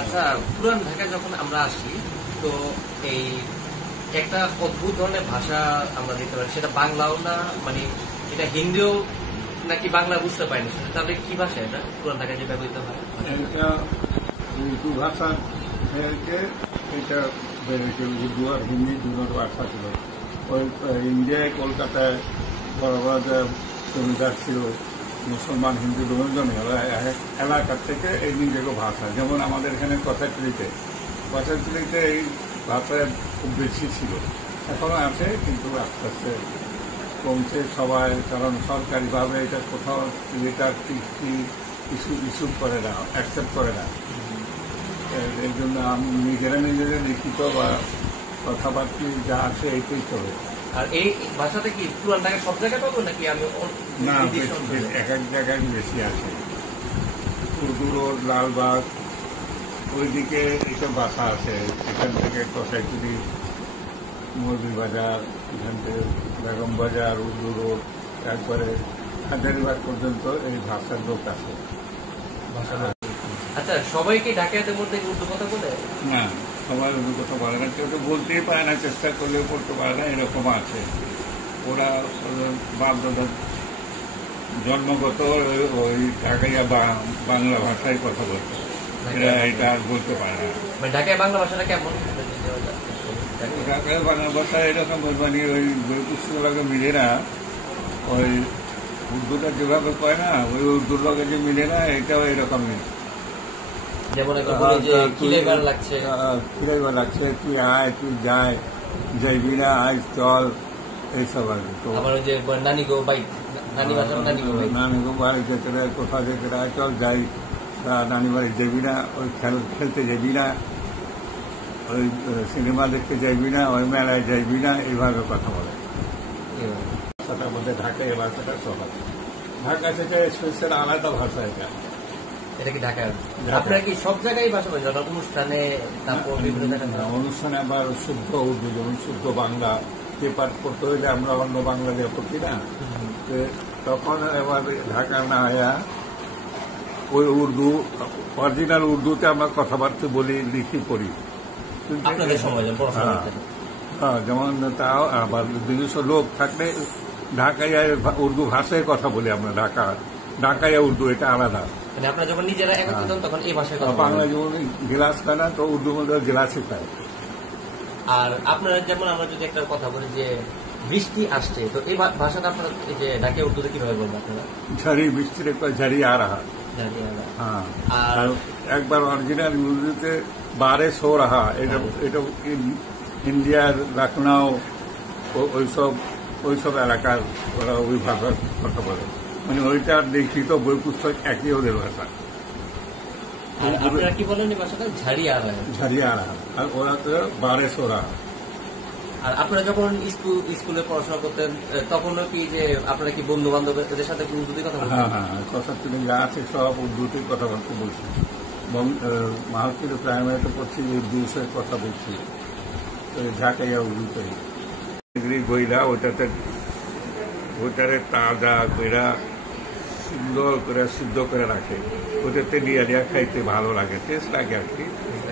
আচ্ছা, পুরান ঢাকায় যখন আমরা আসি তো এই একটা অদ্ভুত ধরনের ভাষা আমরা দেখতে পাই, সেটা বাংলাও না, মানে এটা হিন্দিও নাকি বাংলা বুঝতে পারি না, তাহলে কি ভাষা এটা পুরান ঢাকায় যে ব্যবহৃত হয়? এটা উর্দু ভাষা থেকে এটা বেড়েছে। উর্দু আর হিন্দি দুটো ভাষা ছিল। ওই ইন্ডিয়ায় কলকাতায় বড় বড় যে জমিদার ছিল মুসলমান হিন্দু দুজন এলাকার থেকে এই নিজেকে ভাষা, যেমন আমাদের এখানে কথাচুলিতে এই ভাষা খুব বেশি ছিল, এখনো আছে কিন্তু আস্তে আস্তে কমছে সবাই, কারণ সরকারিভাবে এটা কোথাও লেটার ইস্যু করে না, অ্যাকসেপ্ট করে না। এই জন্য আমি নিজেরা লিখিত বা কথাবার্তা যা আছে এইটাই চলে। আর এই ভাষাটা কি পুরান ঢাকায় সব জায়গায় পাবো নাকি? আমি না, এক এক জায়গায় বেশি আছে। উর্দু রোড, লালবাগ ওইদিকে এইসব ভাষা আছে। এখান থেকে কষাইটুলি, মুরগি বাজার, এখান থেকে বেগম বাজার, উর্দু রোড, একবারে হাজারিবাগ পর্যন্ত এই ভাষার লোক আছে। আচ্ছা, সবাই কি ঢাকাইয়াদের মধ্যে উর্দু কথা বলে? না, সবাই উর্দু কথা বলে না, কেউ তো বলতেই পারে না, চেষ্টা করলেও পড়তে পারে না, এরকম আছে। ওরা বাপ দাদার জন্মগত ওই ঢাকাইয়া বাংলা ভাষায় কথা বলতো, এরা এটা আর বলতে পারে না। ঢাকায় বাংলা ভাষাটা কেমন? ঢাকায় বাংলা ভাষা এরকম মানে ওই বই পুস্তকগুলোকে মিলে না, ওই উর্দুটা যেভাবে কয় না, ওই উর্দুর লগে যে মিলে না, এটাও এরকমই। যেমন কিলেবার লাগছে, তুই আয়, তুই যায়, যাইবি না, আয় চল, এইসব আর কি। নানি গো বাইক, নানি গো বাড়ি যেতে কোথাও যেতে চল যাই, নানি বাড়ি যাবি না, ওই খেলতে যাবি না, ওই সিনেমা দেখতে যাইবি না, ওই মেলায় যাইবি না, এইভাবে কথা বলে। ভাষাটার মধ্যে ঢাকা এই ভাষাটা সহজ। ঢাকা থেকে স্পেশাল আলাদা ভাষা এটা। এটা কি ঢাকার? আপনারা কি সব জায়গায় ভাষা বলেন? অনুষ্ঠানে, তারপর বিভিন্ন অনুষ্ঠানে আবার শুদ্ধ উর্দু, যেমন শুদ্ধ বাংলা পেপার করতে হইলে আমরা অন্য বাংলা দিয়ে পড়ি না, তখন এবার ঢাকা না আয়া ওই উর্দু, অরিজিনাল উর্দুতে আমরা কথাবার্তা বলি, লিখি, পড়ি। হ্যাঁ, যেমন তাও আবার নিজস্ব লোক থাকলে ঢাকাইয়া উর্দু ভাষায় কথা বলি আমরা। ঢাকাইয়া উর্দু এটা আলাদা। আপনারা যখন নিজেরা একত্রিত হন তখন এই ভাষায় বাংলা যেমন গিলাস খায় না, তো উর্দুর মধ্যে গিলাসই খায়। আর আপনারা যেমন, আমরা যদি একটা কথা বলি যে বৃষ্টি আসছে, তো এই ভাষাটা আপনারা এই যে ঢাকায় উর্দুতে কিভাবে বলবেন আপনারা? ঝাড়ি, বৃষ্টির একটা ঝাড়ি আ রাহা। হ্যাঁ, আর একবার অরিজিনাল উর্দুতে বারে সো রাহা, এটা ইন্ডিয়ার লখনউ ওইসব এলাকার ওরা ওই ভাষার কথা বলে, মানে ওইটার লিখিত বই পুস্তক একই ওদের ভাষা। আপনারা কি বলেন এই ভাষাটা? ঝাড়িয়া রাহা, আর ওরা তো বারে সো রাহা। আর আপনারা যখন স্কুলে পড়াশোনা করতেন তখনও কি যে আপনারা কি বন্ধু বান্ধবদের সাথে উর্দুতে কথা বলতেন? হ্যাঁ, কথা ছিল, যা আছে সব উর্দুতেই কথাবার্তা বলছি। মাহফিল প্রাইমারিতে পড়ছি, উর্দুতে কথা বলছি, ঢাকাইয়া উর্দুতেই। গইলা ওইটারে তাজা কইরা সুন্দর করে সিদ্ধ করে রাখে, ওটাতে দিয়া খাইতে ভালো লাগে, টেস্ট লাগে আর কি,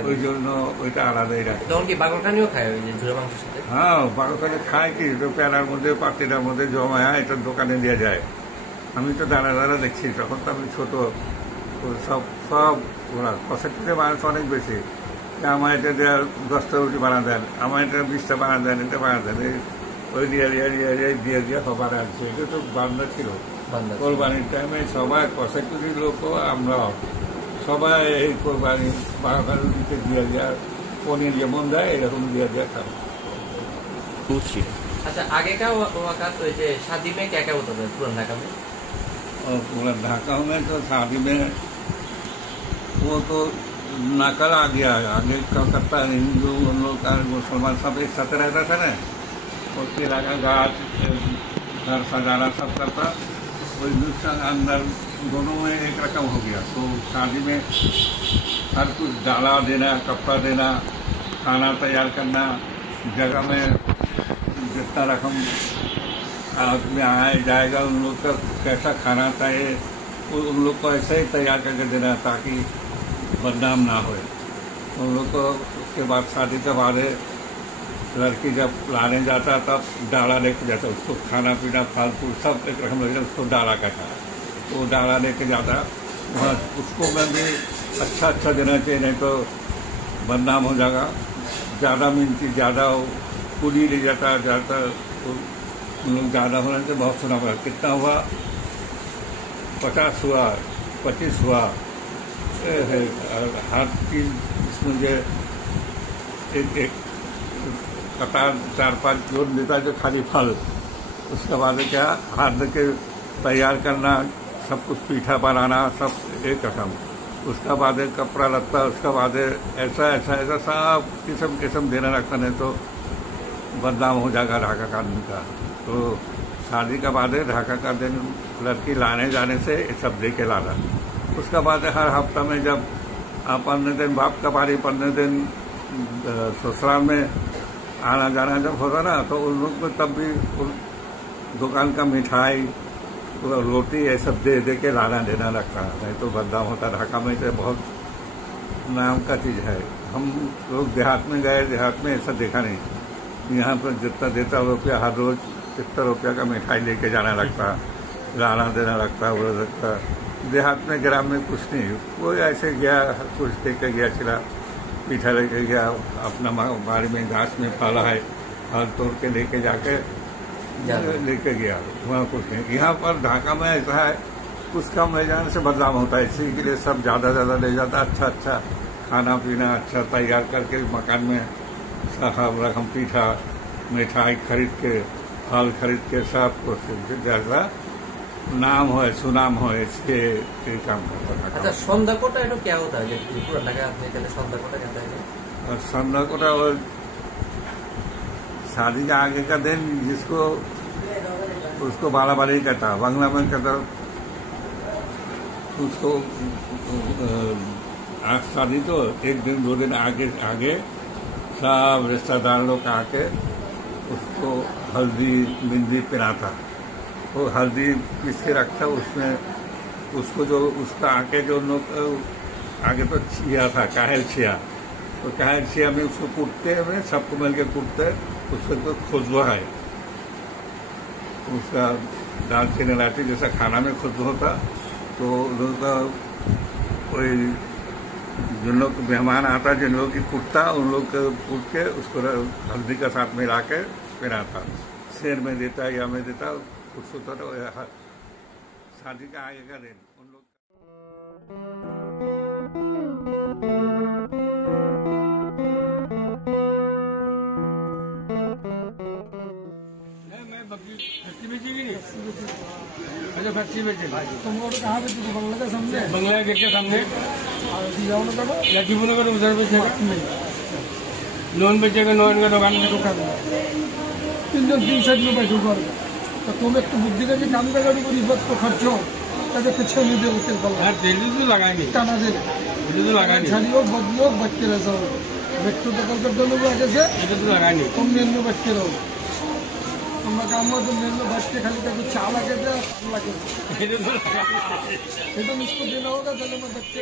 ওই জন্য ওইটা আলাদাই রাখে। তখন কি বাগরখানিও খায় ওই যে ঝুড়ো মাংসের সাথে? হ্যাঁ, বাগরখানি খায় কি, প্যানার মধ্যে পাতিটার মধ্যে জমায় এটা দোকানে দিয়ে যায়। আমি তো দাঁড়া দেখছি, তখন তো আমি ছোট, সব ওরা কষাটিতে মানুষ অনেক বেশি। আমার এটা দেওয়া 10টা রুটি বানা দেন, আমার এটা 20টা বানা দেন, এটা বানা দেন, ওই দিয়ে সবার আসছে। এটা তো বান্ধব ছিল কোরবানির টাইমে, সবাই কষাটুরির লোকও আমরা সবাই এই কোরবানি 12টা রুটিতে দিয়ে পনির যেমন দেয় এরকম দিয়ে খাবো। अच्छा, आगे का वक़्त तो ये शादी में क्या क्या होता था पुरान ढाका में? और पूरा ढाका में तो शादी में वो तो नकल आ गया। आगे कलकत्ता हिंदू उन लोग का मुसलमान सब एक साथ रहता था ना, और केला का गाछ घर सजाना सब करता, वही दूसरा अंदर दोनों में एक रकम हो गया। तो शादी में हर कुछ डाला देना, कपड़ा देना, खाना तैयार करना, जगह में जितना रकम आदमी आया जाएगा उन लोग का कैसा खाना चाहिए उन लोग को ऐसे ही तैयार करके देना ताकि बदनाम ना हो। उन लोग को उसके बाद शादी के बाद लड़की जब लाने जाता तब डाला लेके जाता, उसको खाना पीना फल फूल सब एक रकम लगे, उसको डाला कहता है। वो डाला लेके जाता वहाँ, उसको मैं भी अच्छा देना चाहिए, नहीं तो बदनाम हो जाएगा। ज़्यादा मिलती ज़्यादा पूरी ले जाता तो उन लोग ज़्यादा होने से बहुत सुना पड़ा। कितना हुआ? 50 हुआ, 25 हुआ, हर चीज इसमें जो एक कतार 4-5 जोड़ देता जो खाली फल। उसके बाद क्या हाथ के तैयार करना, सब कुछ पीठा बनाना, सब एक रकम। उसका बाद कपड़ा लगता, उसका बाद ऐसा सब किस्म देना रखता, नहीं तो बदनाम हो जाएगा ढाका का आदमी का। तो शादी का बाद ढाका का दिन लड़की लाने जाने से सब दे के लाना। उसका बाद हर हफ्ता में जब 15 दिन बाप का बारी, 15 दिन ससुराल में आना जाना जब होता ना, तो उन लोग को तब भी दुकान का मिठाई रोटी ये सब दे के लाना देना लगता, नहीं तो बदनाम होता। ढाका में तो बहुत नाम का चीज है। हम लोग देहात में गए, देहात में ऐसा देखा नहीं। यहाँ पर जितना देता रुपया हर रोज इतना रुपया का मिठाई लेके जाना लगता, लाना देना लगता, वो लगता। देहात में ग्राम में कुछ नहीं, वो ऐसे गया कुछ दे के गया, चिला पीठा लेके गया, अपना बाड़ी में घास में फला है फल तोड़ के लेके जाके लेके गया, वहाँ कुछ नहीं। यहाँ पर ढाका में ऐसा है कुछ कम ले जाने से बदनाम होता है, इसी के लिए सब ज्यादा ले जाता। अच्छा खाना पीना अच्छा तैयार करके मकान में सब रकम पीठा मिठाई खरीद के फल खरीद के सब कुछ जैसा नाम हो सुनाम हो इसके काम करता। अच्छा, संध्या कोटा এটা क्या होता है? पूरा ढाका आपने कहते संध्या कोटा कहता है। और संध्या कोटा वो शादी के आगे का दिन जिसको उसको बाला बाली कहता, बांग्ला में कहता उसको। आज शादी तो 1 दिन 2 दिन आगे सब रिश्तेदार लोग आके उसको हल्दी मेहंदी पिराता। वो हल्दी पीस के रखता, उसमें उसको जो उसका आके जो लोग आगे तो छिया था, काहेल छिया, तो काहेल छिया में उसको कूटते हैं, सबको मिलकर कूटते, उसको तो खुशबू है। उसका दालचीनी इलायची जैसा खाना में खुशबू होता, तो लोग का कोई जिन लोग मेहमान आता, जिन लोग की कुटता, उन लोग को कूट के उसको हल्दी का साथ मिला के पिराता, शेर में देता या में देता उसको। तो शादी का आगे का दिन उन लोग अच्छा फैक्ट्री में तुम लोग कहाँ पे? बंगला के सामने, बंगला गेट के सामने या जीवनगर उधर बेचेगा, लोन बेचेगा, लोन का दुकान में रुका 3 साइड में बैठो कर। तो तुम एक बुद्धि का काम करेगा, रिश्वत को खर्चो তাদের কিছু নিতে উঠতে পারলাম। হ্যাঁ দিল্লি তো লাগাইনি, টানা দিলে দিল্লি তো লাগাইনি, ছাড়িও বদলিও বাচ্চা রয়েছে ব্যক্তি দখল করতে লোক আছে, এটা তো লাগাইনি। কম মেন্য বাচ্চা রো আমরা কাম তো মেন্য বাচ্চা খালি তাকে চা লাগে দেয়, লাগে এটা তো নিষ্পত্তি না হোক তাহলে আমার বাচ্চা